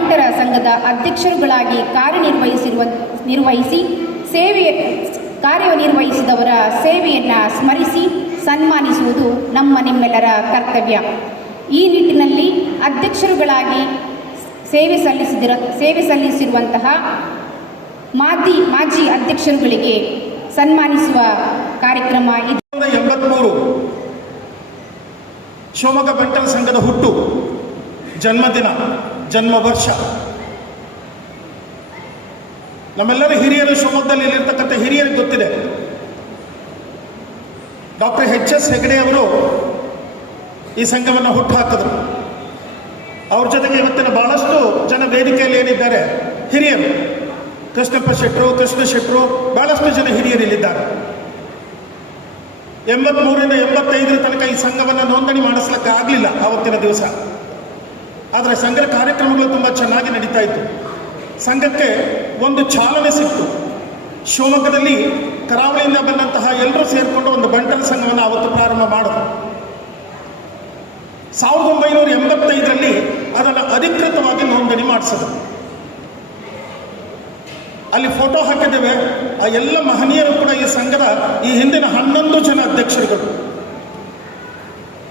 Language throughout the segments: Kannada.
ಬಂಟರ ಸಂಘದ ಅಧ್ಯಕ್ಷರುಗಳಾಗಿ ಕಾರ್ಯನಿರ್ವಹಿಸಿರುವ ನಿರ್ವಹಿಸಿ ಸೇವೆ ಕಾರ್ಯನಿರ್ವಹಿಸಿದವರ ಸೇವೆಯನ್ನು ಸ್ಮರಿಸಿ ಸನ್ಮಾನಿಸುವುದು ನಮ್ಮ ನಿಮ್ಮೆಲ್ಲರ ಕರ್ತವ್ಯ. ಈ ನಿಟ್ಟಿನಲ್ಲಿ ಅಧ್ಯಕ್ಷರುಗಳಾಗಿ ಸೇವೆ ಸಲ್ಲಿಸಿದಿರ ಸೇವೆ ಸಲ್ಲಿಸಿರುವಂತಹ ಮಾಜಿ ಮಾಜಿ ಅಧ್ಯಕ್ಷರುಗಳಿಗೆ ಸನ್ಮಾನಿಸುವ ಕಾರ್ಯಕ್ರಮ ಇದು. ಎಂಬತ್ಮೂರು ಶಿವಮೊಗ್ಗ ಬೆಂಟಲ್ ಸಂಘದ ಹುಟ್ಟು ಜನ್ಮದಿನ. ಜನ್ಮ ವರ್ಷ ನಮ್ಮೆಲ್ಲರೂ ಹಿರಿಯರು ಶಿವಮೊಗ್ಗದಲ್ಲಿ ಇಲ್ಲಿರ್ತಕ್ಕಂಥ ಹಿರಿಯರಿಗೆ ಗೊತ್ತಿದೆ. ಡಾಕ್ಟರ್ ಎಚ್ ಎಸ್ ಹೆಗಡೆ ಅವರು ಈ ಸಂಘವನ್ನು ಹುಟ್ಟು ಹಾಕಿದ್ರು ಅವ್ರ ಜೊತೆಗೆ ಇವತ್ತಿನ ಬಹಳಷ್ಟು ಜನ ವೇದಿಕೆಯಲ್ಲಿ ಏನಿದ್ದಾರೆ? ಹಿರಿಯರು. ಕೃಷ್ಣಪ್ಪ ಶೆಟ್ಟರು ಕೃಷ್ಣ ಶೆಟ್ಟರು ಬಹಳಷ್ಟು ಜನ ಹಿರಿಯರು ಇಲ್ಲಿದ್ದಾರೆ. ಎಂಬತ್ಮೂರರಿಂದ ಎಂಬತ್ತೈದರ ತನಕ ಈ ಸಂಘವನ್ನು ನೋಂದಣಿ ಮಾಡಿಸ್ಲಿಕ್ಕೆ ಆಗಲಿಲ್ಲ ಆವತ್ತಿನ ದಿವಸ. ಆದರೆ ಸಂಘದ ಕಾರ್ಯಕ್ರಮಗಳು ತುಂಬ ಚೆನ್ನಾಗಿ ನಡೀತಾ ಇತ್ತು. ಸಂಘಕ್ಕೆ ಒಂದು ಚಾಲನೆ ಸಿಕ್ತು. ಶಿವಮೊಗ್ಗದಲ್ಲಿ ಕರಾವಳಿಯಿಂದ ಬಂದಂತಹ ಎಲ್ಲರೂ ಸೇರಿಕೊಂಡು ಒಂದು ಬಂಟರ ಸಂಘವನ್ನು ಅವತ್ತು ಪ್ರಾರಂಭ ಮಾಡಿದ್ರು. ಸಾವಿರದ ಒಂಬೈನೂರ ಎಂಬತ್ತೈದರಲ್ಲಿ ಅದನ್ನು ಅಧಿಕೃತವಾಗಿ ನೋಂದಣಿ ಮಾಡಿಸಿದ್ರು. ಅಲ್ಲಿ ಫೋಟೋ ಹಾಕಿದ್ದೇವೆ. ಆ ಎಲ್ಲ ಮಹನೀಯರು ಕೂಡ ಈ ಸಂಘದ ಈ ಹಿಂದಿನ ಹನ್ನೊಂದು ಜನ ಅಧ್ಯಕ್ಷರುಗಳು.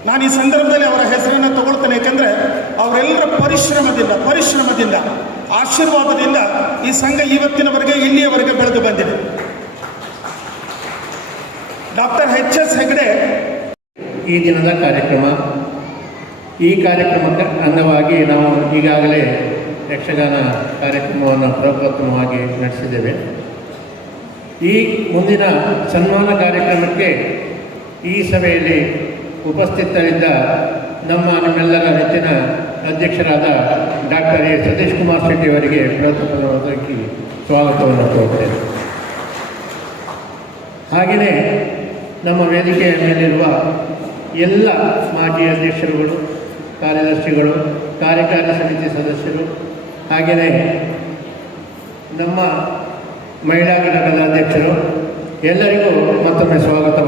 ನಾನು ಈ ಸಂದರ್ಭದಲ್ಲಿ ಅವರ ಹೆಸರನ್ನು ತಗೊಳ್ತೇನೆ, ಯಾಕಂದರೆ ಅವರೆಲ್ಲರ ಪರಿಶ್ರಮದಿಂದ ಪರಿಶ್ರಮದಿಂದ, ಆಶೀರ್ವಾದದಿಂದ ಈ ಸಂಘ ಇವತ್ತಿನವರೆಗೆ, ಇಲ್ಲಿಯವರೆಗೆ ಬೆಳೆದು ಬಂದಿದೆ. ಡಾಕ್ಟರ್ ಎಚ್ ಎಸ್ ಹೆಗಡೆ ಈ ದಿನದ ಕಾರ್ಯಕ್ರಮ, ಈ ಕಾರ್ಯಕ್ರಮಕ್ಕೆ ಅಂಗವಾಗಿ ನಾವು ಈಗಾಗಲೇ ಯಕ್ಷಗಾನ ಕಾರ್ಯಕ್ರಮವನ್ನು ಪ್ರಪ್ರಥಮವಾಗಿ ನಡೆಸಿದ್ದೇವೆ. ಈ ಮುಂದಿನ ಸನ್ಮಾನ ಕಾರ್ಯಕ್ರಮಕ್ಕೆ ಈ ಸಭೆಯಲ್ಲಿ ಉಪಸ್ಥಿತರಿದ್ದ ನಮ್ಮ ನಮ್ಮೆಲ್ಲರ ನೆಚ್ಚಿನ ಅಧ್ಯಕ್ಷರಾದ ಡಾಕ್ಟರ್ ಎ ಸತೀಶ್ ಕುಮಾರ್ ಶೆಟ್ಟಿ ಅವರಿಗೆ ಪ್ರಥಮವಾಗಿ ಸ್ವಾಗತವನ್ನು ಕೋರ್ತೇನೆ ಹಾಗೆಯೇ ನಮ್ಮ ವೇದಿಕೆಯ ಮೇಲಿರುವ ಎಲ್ಲ ಮಾಜಿ ಅಧ್ಯಕ್ಷರುಗಳು, ಕಾರ್ಯದರ್ಶಿಗಳು, ಕಾರ್ಯಕಾರಿ ಸಮಿತಿ ಸದಸ್ಯರು, ಹಾಗೆಯೇ ನಮ್ಮ ಮಹಿಳಾ ಘಟಕದ ಅಧ್ಯಕ್ಷರು, ಎಲ್ಲರಿಗೂ ಮತ್ತೊಮ್ಮೆ ಸ್ವಾಗತ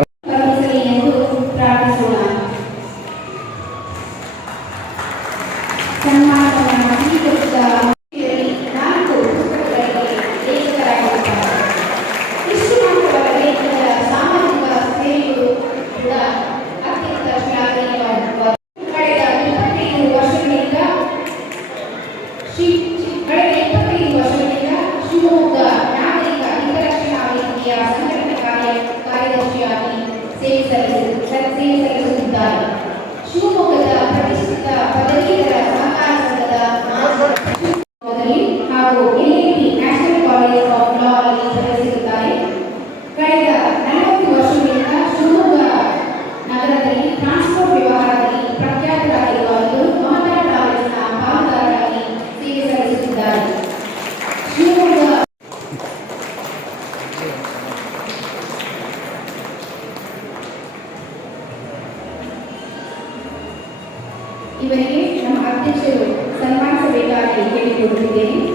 ಇವರಿಗೆ ನಮ್ಮ ಅಧ್ಯಕ್ಷರು ಸನ್ಮಾನಿಸಬೇಕಾಗಿ ಹೇಳಿಕೊಡುತ್ತಿದ್ದೇನೆ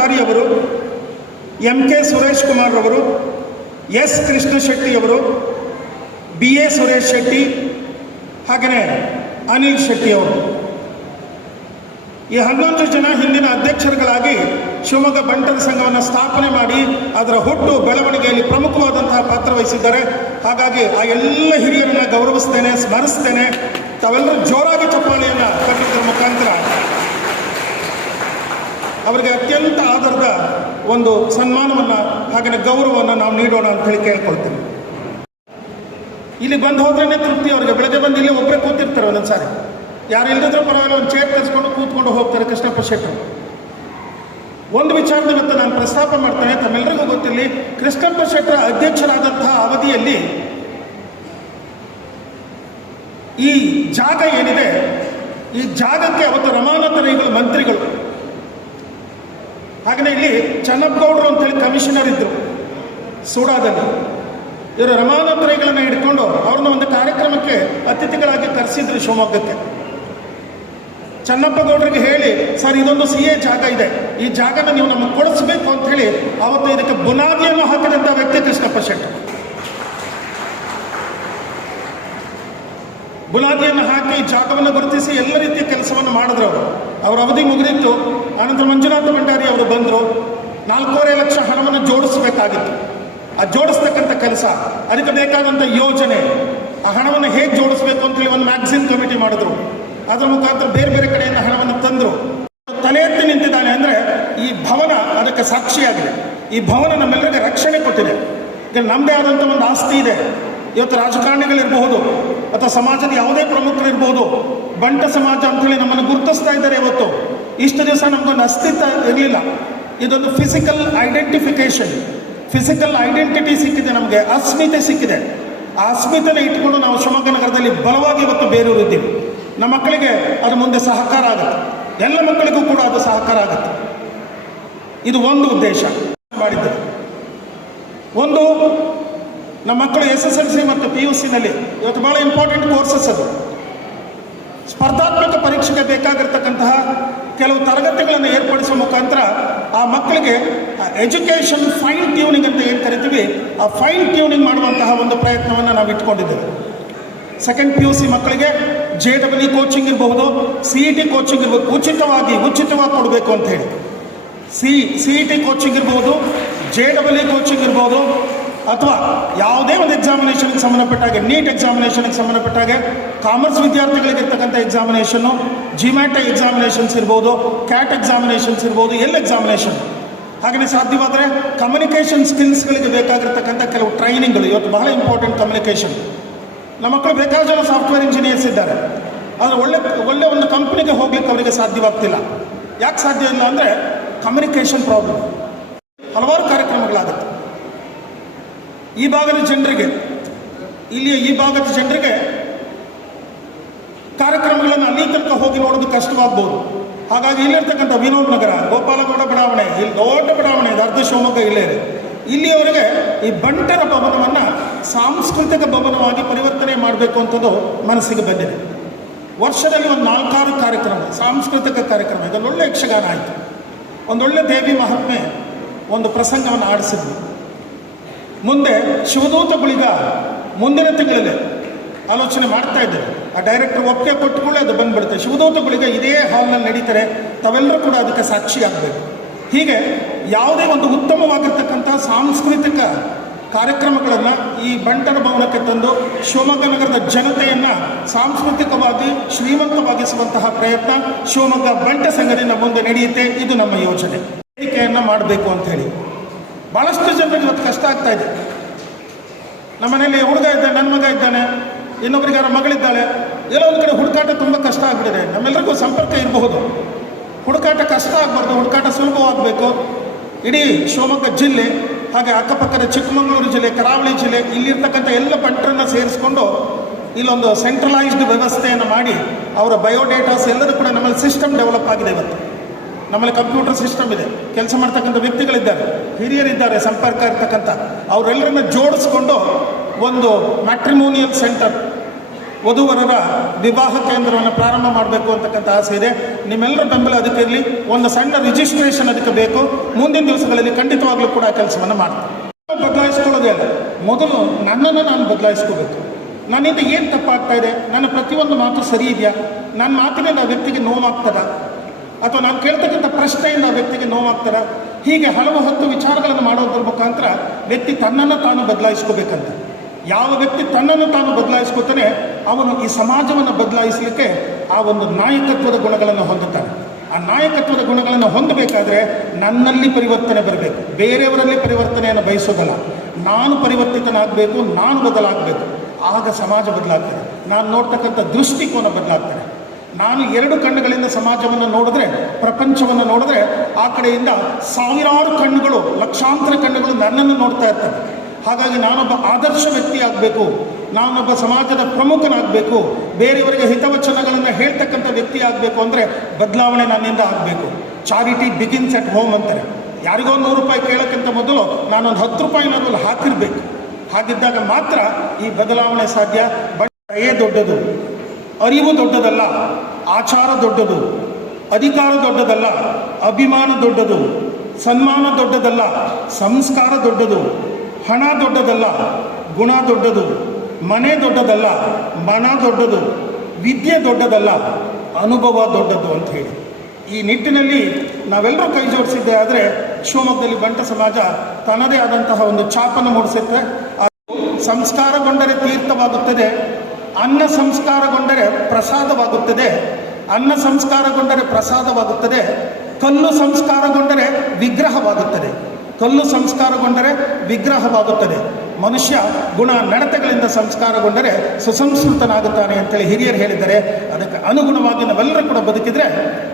ಅವರು ಎಂ ಕೆ ಸುರೇಶ್ ಕುಮಾರ್ ಅವರು, ಎಸ್ ಕೃಷ್ಣ ಶೆಟ್ಟಿ ಅವರು, ಬಿ ಎ ಸುರೇಶ್ ಶೆಟ್ಟಿ ಹಾಗೆಯೇ ಅನಿಲ್ ಶೆಟ್ಟಿ ಅವರು. ಈ ಹನ್ನೊಂದು ಜನ ಹಿಂದಿನ ಅಧ್ಯಕ್ಷರುಗಳಾಗಿ ಶಿವಮೊಗ್ಗ ಬಂಟರ ಸಂಘವನ್ನು ಸ್ಥಾಪನೆ ಮಾಡಿ ಅದರ ಹುಟ್ಟು ಬೆಳವಣಿಗೆಯಲ್ಲಿ ಪ್ರಮುಖವಾದಂತಹ ಪಾತ್ರ ವಹಿಸಿದ್ದಾರೆ. ಹಾಗಾಗಿ ಆ ಎಲ್ಲ ಹಿರಿಯರನ್ನ ಗೌರವಿಸ್ತೇನೆ, ಸ್ಮರಿಸ್ತೇನೆ. ತಾವೆಲ್ಲರೂ ಜೋರಾಗಿ ಚಪ್ಪಾಳೆಯನ್ನು ಕಟ್ಟುವುದರ ಮುಖಾಂತರ ಅವರಿಗೆ ಅತ್ಯಂತ ಆಧಾರದ ಒಂದು ಸನ್ಮಾನವನ್ನು ಹಾಗೆಯೇ ಗೌರವವನ್ನು ನಾವು ನೀಡೋಣ ಅಂತ ಹೇಳಿ ಕೇಳ್ಕೊಳ್ತೀನಿ. ಇಲ್ಲಿ ಬಂದು ಹೋದ್ರೇ ತೃಪ್ತಿ ಅವರಿಗೆ. ಬೆಳಗ್ಗೆ ಬಂದು ಇಲ್ಲಿ ಒಬ್ಬರೇ ಕೂತಿರ್ತಾರೆ ಒಂದೊಂದು ಸಾರಿ. ಯಾರು ಇಲ್ಲದಿದ್ರೂ ಪರವಾಗಿಲ್ಲ, ಒಂದು ಚೇರ್ ತರಿಸ್ಕೊಂಡು ಕೂತ್ಕೊಂಡು ಹೋಗ್ತಾರೆ ಕೃಷ್ಣಪ್ಪ ಶೆಟ್ಟರು ಒಂದು ವಿಚಾರದ ನಾನು ಪ್ರಸ್ತಾಪ ಮಾಡ್ತೇನೆ ತಮ್ಮೆಲ್ಲರಿಗೂ ಗೊತ್ತಿರಲಿ, ಕೃಷ್ಣಪ್ಪ ಶೆಟ್ಟರ ಅಧ್ಯಕ್ಷರಾದಂತಹ ಅವಧಿಯಲ್ಲಿ ಈ ಜಾಗ ಏನಿದೆ, ಈ ಜಾಗಕ್ಕೆ ಅವತ್ತು ರಮಾನಾಥ ರೈಗಳು ಮಂತ್ರಿಗಳು. ಹಾಗೆಯೇ ಇಲ್ಲಿ ಚನ್ನಪ್ಪಗೌಡರು ಅಂತೇಳಿ ಕಮಿಷನರ್ ಇದ್ದರು ಸೂಡಾದಲ್ಲಿ. ಇವರು ರಮಾನಾಥ ರೈಗಳನ್ನ ಹಿಡ್ಕೊಂಡು ಅವ್ರನ್ನ ಒಂದು ಕಾರ್ಯಕ್ರಮಕ್ಕೆ ಅತಿಥಿಗಳಾಗಿ ಕರೆಸಿದ್ರು ಶಿವಮೊಗ್ಗಕ್ಕೆ. ಚನ್ನಪ್ಪ ಗೌಡರಿಗೆ ಹೇಳಿ, ಸರ್, ಇದೊಂದು ಸಿ ಎ ಜಾಗ ಇದೆ. ಈ ಜಾಗನ ನೀವು ನಮಗೆ ಕೊಡಿಸ್ಬೇಕು ಅಂತ ಹೇಳಿ ಅವತ್ತು ಇದಕ್ಕೆ ಬುನಾದಿಯನ್ನು ಹಾಕಿದಂಥ ವ್ಯಕ್ತಿ ಕೃಷ್ಣಪ್ಪ ಶೆಟ್ಟಿ. ಬುನಾದಿಯನ್ನು ಹಾಕಿ ಜಾಗವನ್ನು ಗುರುತಿಸಿ ಎಲ್ಲ ರೀತಿಯ ಕೆಲಸವನ್ನು ಮಾಡಿದ್ರು ಅವರು. ಅವರ ಅವಧಿ ಮುಗಿದಿತ್ತು. ಆನಂತರ ಮಂಜುನಾಥ ಭಂಡಾರಿ ಅವರು ಬಂದರು. ನಾಲ್ಕೂವರೆ ಲಕ್ಷ ಹಣವನ್ನು ಜೋಡಿಸಬೇಕಾಗಿತ್ತು. ಆ ಜೋಡಿಸ್ತಕ್ಕಂಥ ಕೆಲಸ, ಅದಕ್ಕೆ ಬೇಕಾದಂಥ ಯೋಜನೆ, ಆ ಹಣವನ್ನು ಹೇಗೆ ಜೋಡಿಸ್ಬೇಕು ಅಂತೇಳಿ ಒಂದು ಮ್ಯಾಗ್ಝಿನ್ ಕಮಿಟಿ ಮಾಡಿದ್ರು. ಅದರ ಮುಖಾಂತರ ಬೇರೆ ಬೇರೆ ಕಡೆಯಿಂದ ಹಣವನ್ನು ತಂದರು. ತಲೆ ಎತ್ತಿ ನಿಂತಿದ್ದಾನೆ ಅಂದರೆ ಈ ಭವನ ಅದಕ್ಕೆ ಸಾಕ್ಷಿಯಾಗಿದೆ. ಈ ಭವನ ನಮ್ಮೆಲ್ಲರಿಗೆ ರಕ್ಷಣೆ ಕೊಟ್ಟಿದೆ. ಈಗ ನಮ್ಮದೇ ಆದಂಥ ಒಂದು ಆಸ್ತಿ ಇದೆ. ಇವತ್ತು ರಾಜಕಾರಣಿಗಳಿರಬಹುದು, ಅಥವಾ ಸಮಾಜದ ಯಾವುದೇ ಪ್ರಮುಖರಿರ್ಬೋದು ಬಂಟ ಸಮಾಜ ಅಂತೇಳಿ ನಮ್ಮನ್ನು ಗುರುತಿಸ್ತಾ ಇದ್ದಾರೆ ಇವತ್ತು. ಇಷ್ಟು ದಿವಸ ನಮಗೊಂದು ಅಸ್ತಿತ್ವ ಇರಲಿಲ್ಲ. ಇದೊಂದು ಫಿಸಿಕಲ್ ಐಡೆಂಟಿಫಿಕೇಶನ್ ಫಿಸಿಕಲ್ ಐಡೆಂಟಿಟಿ ಸಿಕ್ಕಿದೆ ನಮಗೆ, ಅಸ್ಮಿತೆ ಸಿಕ್ಕಿದೆ. ಆ ಅಸ್ಮಿತೆನ ಇಟ್ಕೊಂಡು ನಾವು ಶಿವಮೊಗ್ಗ ನಗರದಲ್ಲಿ ಬಲವಾಗಿ ಇವತ್ತು ಬೇರೂರಿದ್ದೀವಿ ನಮ್ಮ ಮಕ್ಕಳಿಗೆ ಅದು ಮುಂದೆ ಸಹಕಾರ ಆಗುತ್ತೆ. ಎಲ್ಲ ಮಕ್ಕಳಿಗೂ ಕೂಡ ಅದು ಸಹಕಾರ ಆಗುತ್ತೆ. ಇದು ಒಂದು ಉದ್ದೇಶ. ಮಾಡಿದ್ದೆ. ಒಂದು, ನಮ್ಮ ಮಕ್ಕಳು ಎಸ್ ಎಸ್ ಎಲ್ ಸಿ ಮತ್ತು ಪಿ ಯು ಸಿನಲ್ಲಿ ಇವತ್ತು ಭಾಳ ಇಂಪಾರ್ಟೆಂಟ್ ಕೋರ್ಸಸ್ ಅದು. ಸ್ಪರ್ಧಾತ್ಮಕ ಪರೀಕ್ಷೆಗೆ ಬೇಕಾಗಿರ್ತಕ್ಕಂತಹ ಕೆಲವು ತರಗತಿಗಳನ್ನು ಏರ್ಪಡಿಸುವ ಮುಖಾಂತರ ಆ ಮಕ್ಕಳಿಗೆ ಎಜುಕೇಷನ್ ಫೈನ್ ಟ್ಯೂನಿಂಗ್ ಅಂತ ಏನು ಕರಿತೀವಿ, ಆ ಫೈನ್ ಟ್ಯೂನಿಂಗ್ ಮಾಡುವಂತಹ ಒಂದು ಪ್ರಯತ್ನವನ್ನು ನಾವು ಇಟ್ಕೊಂಡಿದ್ದೇವೆ. ಸೆಕೆಂಡ್ ಪಿ ಯು ಸಿ ಮಕ್ಕಳಿಗೆ ಜೆ ಡಬ್ಲ್ಯೂ ಕೋಚಿಂಗ್ ಇರಬಹುದು ಸಿ ಇ ಟಿ ಕೋಚಿಂಗ್ ಇರ್ಬೋದು ಉಚಿತವಾಗಿ ಉಚಿತವಾಗಿ ಕೊಡಬೇಕು ಅಂತ ಹೇಳಿ. C C E T coaching ಇರ್ಬೋದು ಜೆ ಡಬ್ಲ್ಯೂ ಕೋಚಿಂಗ್ ಇರ್ಬೋದು ಅಥವಾ ಯಾವುದೇ ಒಂದು ಎಕ್ಸಾಮಿನೇಷನ್ಗೆ ಸಂಬಂಧಪಟ್ಟಾಗೆ ನೀಟ್ ಎಕ್ಸಾಮಿನೇಷನ್ಗೆ ಸಂಬಂಧಪಟ್ಟಾಗೆ ಕಾಮರ್ಸ್ ವಿದ್ಯಾರ್ಥಿಗಳಿಗೆ ಇರ್ತಕ್ಕಂಥ ಎಕ್ಸಾಮಿನೇಷನ್ನು ಜಿಮ್ಯಾಟ ಎಕ್ಸಾಮಿನೇಷನ್ಸ್ ಇರ್ಬೋದು ಕ್ಯಾಟ್ ಎಕ್ಸಾಮಿನೇಷನ್ಸ್ ಇರ್ಬೋದು ಎಲ್ಲ ಎಕ್ಸಾಮಿನೇಷನ್ ಹಾಗೆಯೇ ಸಾಧ್ಯವಾದರೆ ಕಮ್ಯುನಿಕೇಷನ್ ಸ್ಕಿಲ್ಸ್ಗಳಿಗೆ ಬೇಕಾಗಿರ್ತಕ್ಕಂಥ ಕೆಲವು ಟ್ರೈನಿಂಗ್ಗಳು ಇವತ್ತು ಬಹಳ ಇಂಪಾರ್ಟೆಂಟ್ ಕಮ್ಯುನಿಕೇಷನ್ ನಮ್ಮ ಮಕ್ಕಳು ಬೇಕಾದ ಜನ ಸಾಫ್ಟ್ವೇರ್ ಇಂಜಿನಿಯರ್ಸ್ ಇದ್ದಾರೆ. ಆದರೆ ಒಳ್ಳೆ ಒಳ್ಳೆ ಒಂದು ಕಂಪ್ನಿಗೆ ಹೋಗ್ಲಿಕ್ಕೆ ಅವರಿಗೆ ಸಾಧ್ಯವಾಗ್ತಿಲ್ಲ. ಯಾಕೆ ಸಾಧ್ಯ ಇಲ್ಲ ಅಂದರೆ ಕಮ್ಯುನಿಕೇಷನ್ ಪ್ರಾಬ್ಲಮ್ ಹಲವಾರು ಕಾರ್ಯಕ್ರಮಗಳಾಗುತ್ತೆ. ಈ ಭಾಗದ ಜನರಿಗೆ, ಇಲ್ಲಿಯ ಈ ಭಾಗದ ಜನರಿಗೆ ಕಾರ್ಯಕ್ರಮಗಳನ್ನು ಅಲ್ಲಿ ತನಕ ಹೋಗಿ ನೋಡೋದು ಕಷ್ಟವಾಗ್ಬೋದು. ಹಾಗಾಗಿ ಇಲ್ಲಿರ್ತಕ್ಕಂಥ ವಿನೋದ್ ನಗರ, ಗೋಪಾಲಗೌಡ ಬಡಾವಣೆ, ಇಲ್ಲಿ ದೊಡ್ಡ ಬಡಾವಣೆ ಅರ್ಧ ಶಿವಮೊಗ್ಗ ಇಲ್ಲೇ ಇದೆ. ಇಲ್ಲಿಯವರೆಗೆ ಈ ಬಂಟರ ಭವನವನ್ನು ಸಾಂಸ್ಕೃತಿಕ ಭವನವಾಗಿ ಪರಿವರ್ತನೆ ಮಾಡಬೇಕು ಅಂತದ್ದು ಮನಸ್ಸಿಗೆ ಬಂದಿದೆ. ವರ್ಷದಲ್ಲಿ ಒಂದು ನಾಲ್ಕಾರು ಕಾರ್ಯಕ್ರಮ, ಸಾಂಸ್ಕೃತಿಕ ಕಾರ್ಯಕ್ರಮ, ಇದೊಂದು ಒಳ್ಳೆ ಯಕ್ಷಗಾನ ಆಯಿತು. ಒಂದೊಳ್ಳೆ ದೇವಿ ಮಹಾತ್ಮೆ ಒಂದು ಪ್ರಸಂಗವನ್ನು ಆಡಿಸಿದ್ವಿ ಮುಂದೆ ಶಿವದೂತ ಗುಳಿಗ ಮುಂದಿನ ತಿಂಗಳಲ್ಲಿ ಆಲೋಚನೆ ಮಾಡ್ತಾ ಇದ್ದೇವೆ ಆ ಡೈರೆಕ್ಟರ್ ಒಪ್ಪಿಗೆ ಕೊಟ್ಟುಕೊಳ್ಳೆ ಅದು ಬಂದ್ಬಿಡುತ್ತೆ. ಶಿವದೂತ ಗುಳಿಗ ಇದೇ ಹಾಲ್ನಲ್ಲಿ ನಡೀತಾರೆ. ತಾವೆಲ್ಲರೂ ಕೂಡ ಅದಕ್ಕೆ ಸಾಕ್ಷಿಯಾಗಬೇಕು ಹೀಗೆ ಯಾವುದೇ ಒಂದು ಉತ್ತಮವಾಗಿರ್ತಕ್ಕಂಥ ಸಾಂಸ್ಕೃತಿಕ ಕಾರ್ಯಕ್ರಮಗಳನ್ನು ಈ ಬಂಟನ ಭವನಕ್ಕೆ ತಂದು ಶಿವಮೊಗ್ಗ ನಗರದ ಜನತೆಯನ್ನು ಸಾಂಸ್ಕೃತಿಕವಾಗಿ ಶ್ರೀಮಂತವಾಗಿಸುವಂತಹ ಪ್ರಯತ್ನ ಶಿವಮೊಗ್ಗ ಬಂಟ ಸಂಘದಿಂದ ಮುಂದೆ ನಡೆಯುತ್ತೆ. ಇದು ನಮ್ಮ ಯೋಜನೆ. ವೇದಿಕೆಯನ್ನು ಮಾಡಬೇಕು ಅಂತ ಹೇಳಿ. ಭಾಳಷ್ಟು ಜನರಿಗೆ ಇವತ್ತು ಕಷ್ಟ ಆಗ್ತಾ ಇದೆ. ನಮ್ಮ ಮನೆಯಲ್ಲಿ ಹುಡುಗ ಇದ್ದಾನೆ, ನನ್ನ ಮಗ ಇದ್ದಾನೆ, ಇನ್ನೊಬ್ರಿಗೆ ಯಾರೋ ಮಗಳಿದ್ದಾಳೆ, ಎಲ್ಲೋ ಒಂದು ಕಡೆ ಹುಡುಕಾಟ ತುಂಬ ಕಷ್ಟ ಆಗ್ಬಿಟ್ಟಿದೆ. ನಮ್ಮೆಲ್ಲರಿಗೂ ಸಂಪರ್ಕ ಇರಬಹುದು. ಹುಡುಕಾಟ ಕಷ್ಟ ಆಗಬಾರ್ದು, ಹುಡುಕಾಟ ಸುಲಭವಾಗಬೇಕು. ಇಡೀ ಶಿವಮೊಗ್ಗ ಜಿಲ್ಲೆ, ಹಾಗೆ ಅಕ್ಕಪಕ್ಕದ ಚಿಕ್ಕಮಗಳೂರು ಜಿಲ್ಲೆ, ಕರಾವಳಿ ಜಿಲ್ಲೆ, ಇಲ್ಲಿರ್ತಕ್ಕಂಥ ಎಲ್ಲ ಬಂಟರನ್ನು ಸೇರಿಸ್ಕೊಂಡು ಇಲ್ಲೊಂದು ಸೆಂಟ್ರಲೈಸ್ಡ್ ವ್ಯವಸ್ಥೆಯನ್ನು ಮಾಡಿ ಅವರ ಬಯೋಡೇಟಾಸ್ ಎಲ್ಲರೂ ಕೂಡ ನಮ್ಮಲ್ಲಿ ಸಿಸ್ಟಮ್ ಡೆವಲಪ್ ಆಗಿದೆ ಇವತ್ತು. ನಮ್ಮಲ್ಲಿ ಕಂಪ್ಯೂಟರ್ ಸಿಸ್ಟಮ್ ಇದೆ. ಕೆಲಸ ಮಾಡ್ತಕ್ಕಂಥ ವ್ಯಕ್ತಿಗಳಿದ್ದಾರೆ. ಹಿರಿಯರಿದ್ದಾರೆ, ಸಂಪರ್ಕ ಇರ್ತಕ್ಕಂಥ. ಅವರೆಲ್ಲರನ್ನ ಜೋಡಿಸ್ಕೊಂಡು ಒಂದು ಮ್ಯಾಟ್ರಿಮೋನಿಯಲ್ ಸೆಂಟರ್ ವಧುವರರ ವಿವಾಹ ಕೇಂದ್ರವನ್ನು ಪ್ರಾರಂಭ ಮಾಡಬೇಕು ಅಂತಕ್ಕಂಥ ಆಸೆ ಇದೆ. ನಿಮ್ಮೆಲ್ಲರ ಬೆಂಬಲ ಅದಕ್ಕೆ ಇರಲಿ. ಒಂದು ಸಣ್ಣ ರಿಜಿಸ್ಟ್ರೇಷನ್ ಅದಕ್ಕೆ ಬೇಕು. ಮುಂದಿನ ದಿವಸಗಳಲ್ಲಿ ಖಂಡಿತವಾಗ್ಲೂ ಕೂಡ ಕೆಲಸವನ್ನು ಮಾಡ್ತೀನಿ. ಬದಲಾಯಿಸ್ಕೊಳ್ಳೋದೇ ಅಲ್ಲ. ಮೊದಲು ನನ್ನನ್ನು ನಾನು ಬದಲಾಯಿಸ್ಕೋಬೇಕು. ನನ್ನಿಂದ ಏನು ತಪ್ಪಾಗ್ತಾ ಇದೆ? ನನ್ನ ಪ್ರತಿಯೊಂದು ಮಾತು ಸರಿ ಇದೆಯಾ? ನನ್ನ ಮಾತಿನಿಂದ ಆ ವ್ಯಕ್ತಿಗೆ ನೋವಾಗ್ತದ? ಅಥವಾ ನಾನು ಕೇಳ್ತಕ್ಕಂಥ ಪ್ರಶ್ನೆಯಿಂದ ಆ ವ್ಯಕ್ತಿಗೆ ನೋವಾಗ್ತಾರ ಹೀಗೆ ಹಲವು ಹತ್ತು ವಿಚಾರಗಳನ್ನು ಮಾಡೋದ್ರ ಮುಖಾಂತರ ವ್ಯಕ್ತಿ ತನ್ನನ್ನು ತಾನು ಬದಲಾಯಿಸ್ಕೋಬೇಕಂತ. ಯಾವ ವ್ಯಕ್ತಿ ತನ್ನನ್ನು ತಾನು ಬದಲಾಯಿಸ್ಕೋತಾನೆ, ಅವನು ಈ ಸಮಾಜವನ್ನು ಬದಲಾಯಿಸಲಿಕ್ಕೆ ಆ ಒಂದು ನಾಯಕತ್ವದ ಗುಣಗಳನ್ನು ಹೊಂದುತ್ತಾನೆ. ಆ ನಾಯಕತ್ವದ ಗುಣಗಳನ್ನು ಹೊಂದಬೇಕಾದ್ರೆ ನನ್ನಲ್ಲಿ ಪರಿವರ್ತನೆ ಬರಬೇಕು. ಬೇರೆಯವರಲ್ಲಿ ಪರಿವರ್ತನೆಯನ್ನು ಬಯಸೋದಲ್ಲ. ನಾನು ಪರಿವರ್ತಿತನಾಗಬೇಕು, ನಾನು ಬದಲಾಗಬೇಕು. ಆಗ ಸಮಾಜ ಬದಲಾಗ್ತದೆ. ನಾನು ನೋಡ್ತಕ್ಕಂಥ ದೃಷ್ಟಿಕೋನ ಬದಲಾಗ್ತದೆ. ನಾನು ಎರಡು ಕಣ್ಣುಗಳಿಂದ ಸಮಾಜವನ್ನು ನೋಡಿದ್ರೆ, ಪ್ರಪಂಚವನ್ನು ನೋಡಿದ್ರೆ, ಆ ಕಡೆಯಿಂದ ಸಾವಿರಾರು ಕಣ್ಣುಗಳು, ಲಕ್ಷಾಂತರ ಕಣ್ಣುಗಳು ನನ್ನನ್ನು ನೋಡ್ತಾ ಇರ್ತವೆ. ಹಾಗಾಗಿ ನಾನೊಬ್ಬ ಆದರ್ಶ ವ್ಯಕ್ತಿ ಆಗಬೇಕು, ನಾನೊಬ್ಬ ಸಮಾಜದ ಪ್ರಮುಖನಾಗಬೇಕು, ಬೇರೆಯವರಿಗೆ ಹಿತವಚನಗಳನ್ನು ಹೇಳ್ತಕ್ಕಂಥ ವ್ಯಕ್ತಿ ಆಗಬೇಕು ಅಂದರೆ ಬದಲಾವಣೆ ನನ್ನಿಂದ ಆಗಬೇಕು. ಚಾರಿಟಿ ಬಿಗಿನ್ಸ್ ಅಟ್ ಹೋಮ್ ಅಂತಾರೆ. ಯಾರಿಗೋ ನೂರು ರೂಪಾಯಿ ಕೇಳೋಕ್ಕಿಂತ ಮೊದಲು ನಾನೊಂದು ಹತ್ತು ರೂಪಾಯಿನ ಮೊದಲು ಹಾಕಿರಬೇಕು. ಹಾಗಿದ್ದಾಗ ಮಾತ್ರ ಈ ಬದಲಾವಣೆ ಸಾಧ್ಯ ಬಟ್ಟೆಯೇ ದೊಡ್ಡದು. ಅರಿವು ದೊಡ್ಡದಲ್ಲ, ಆಚಾರ ದೊಡ್ಡದು, ಅಧಿಕಾರ ದೊಡ್ಡದಲ್ಲ, ಅಭಿಮಾನ ದೊಡ್ಡದು, ಸನ್ಮಾನ ದೊಡ್ಡದಲ್ಲ, ಸಂಸ್ಕಾರ ದೊಡ್ಡದು, ಹಣ ದೊಡ್ಡದಲ್ಲ, ಗುಣ ದೊಡ್ಡದು, ಮನೆ ದೊಡ್ಡದಲ್ಲ, ಮನ ದೊಡ್ಡದು, ವಿದ್ಯೆ ದೊಡ್ಡದಲ್ಲ, ಅನುಭವ ದೊಡ್ಡದು ಅಂತ ಹೇಳಿ. ಈ ನಿಟ್ಟಿನಲ್ಲಿ ನಾವೆಲ್ಲರೂ ಕೈ ಜೋಡಿಸಿದ್ದೆ ಆದರೆ ಶಿವಮೊಗ್ಗದಲ್ಲಿ ಬಂಟ ಸಮಾಜ ತನ್ನದೇ ಆದಂತಹ ಒಂದು ಛಾಪನ್ನು ಮೂಡಿಸುತ್ತೆ. ಅದು ಸಂಸ್ಕಾರಗೊಂಡರೆ ತೀರ್ಥವಾಗುತ್ತದೆ. ಅನ್ನ ಸಂಸ್ಕಾರಗೊಂಡರೆ ಪ್ರಸಾದವಾಗುತ್ತದೆ. ಅನ್ನ ಸಂಸ್ಕಾರಗೊಂಡರೆ ಪ್ರಸಾದವಾಗುತ್ತದೆ. ಕಲ್ಲು ಸಂಸ್ಕಾರಗೊಂಡರೆ ವಿಗ್ರಹವಾಗುತ್ತದೆ. ಕಲ್ಲು ಸಂಸ್ಕಾರಗೊಂಡರೆ ವಿಗ್ರಹವಾಗುತ್ತದೆ. ಮನುಷ್ಯ ಗುಣ ನಡತೆಗಳಿಂದ ಸಂಸ್ಕಾರಗೊಂಡರೆ ಸುಸಂಸ್ಕೃತನಾಗುತ್ತಾನೆ ಅಂತೇಳಿ ಹಿರಿಯರು ಹೇಳಿದ್ದಾರೆ. ಅದಕ್ಕೆ ಅನುಗುಣವಾಗಿ ನಾವೆಲ್ಲರೂ ಕೂಡ ಬದುಕಿದ್ರೆ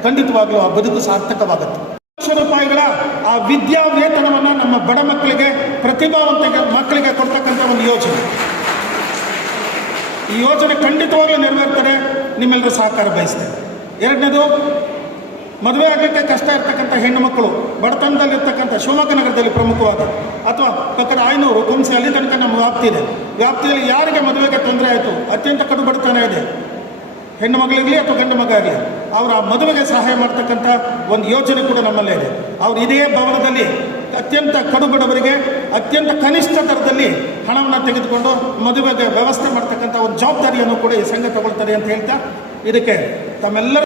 ಖಂಡಿತವಾಗ್ಲೂ ಆ ಬದುಕು ಸಾರ್ಥಕವಾಗುತ್ತೆ. ಲಕ್ಷ ರೂಪಾಯಿಗಳ ಆ ವಿದ್ಯಾ ವೇತನವನ್ನು ನಮ್ಮ ಬಡ ಮಕ್ಕಳಿಗೆ, ಪ್ರತಿಭಾವಂತ ಮಕ್ಕಳಿಗೆ ಕೊಡ್ತಕ್ಕಂಥ ಒಂದು ಯೋಜನೆ ಈ ಯೋಜನೆ ಖಂಡಿತವಾಗ್ಲೂ ನೆರವೇರ್ತದೆ ನಿಮ್ಮೆಲ್ಲರೂ ಸಹಕಾರ ಬಯಸ್ತೇನೆ. ಎರಡನೇದು, ಮದುವೆ ಆಗಲಿಕ್ಕೆ ಕಷ್ಟ ಇರ್ತಕ್ಕಂಥ ಹೆಣ್ಣು ಮಕ್ಕಳು ಬಡತನದಲ್ಲಿರ್ತಕ್ಕಂಥ ಶಿವಮೊಗ್ಗ ನಗರದಲ್ಲಿ ಪ್ರಮುಖವಾದ, ಅಥವಾ ಪಕ್ಕದ ಆಯ್ನೂರು ಕುಂಸಿ ಅಲ್ಲಿ ತನಕ ನಮ್ಮ ವ್ಯಾಪ್ತಿ ಇದೆ. ವ್ಯಾಪ್ತಿಯಲ್ಲಿ ಯಾರಿಗೆ ಮದುವೆಗೆ ತೊಂದರೆ ಆಯಿತು, ಅತ್ಯಂತ ಕಡು ಬಡತನ ಇದೆ. ಹೆಣ್ಣು ಮಗಳಿರಲಿ ಅಥವಾ ಗಂಡು ಮಗ ಇರಲಿ, ಅವರ ಮದುವೆಗೆ ಸಹಾಯ ಮಾಡ್ತಕ್ಕಂಥ ಒಂದು ಯೋಜನೆ ಕೂಡ ನಮ್ಮಲ್ಲೇ ಇದೆ. ಅವರು ಇದೇ ಭವನದಲ್ಲಿ ಅತ್ಯಂತ ಕಡು ಬಡವರಿಗೆ ಅತ್ಯಂತ ಕನಿಷ್ಠ ದರದಲ್ಲಿ ಹಣವನ್ನು ತೆಗೆದುಕೊಂಡು ಮದುವೆಗೆ ವ್ಯವಸ್ಥೆ ಮಾಡ್ತಕ್ಕಂಥ ಒಂದು ಜವಾಬ್ದಾರಿಯನ್ನು ಕೂಡ ಈ ಸಂಘ ತಗೊಳ್ತಾರೆ ಅಂತ ಹೇಳ್ತಾ, ಇದಕ್ಕೆ ತಮ್ಮೆಲ್ಲರ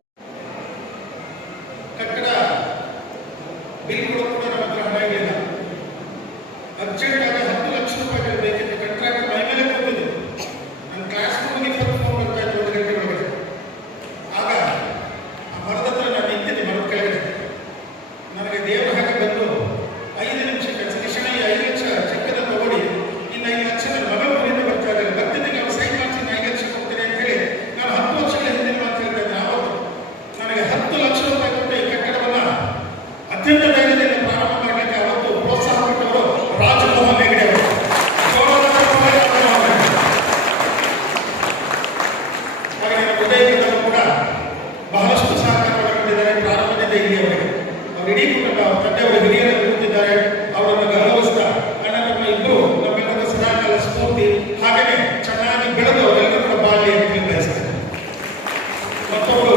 Thank you.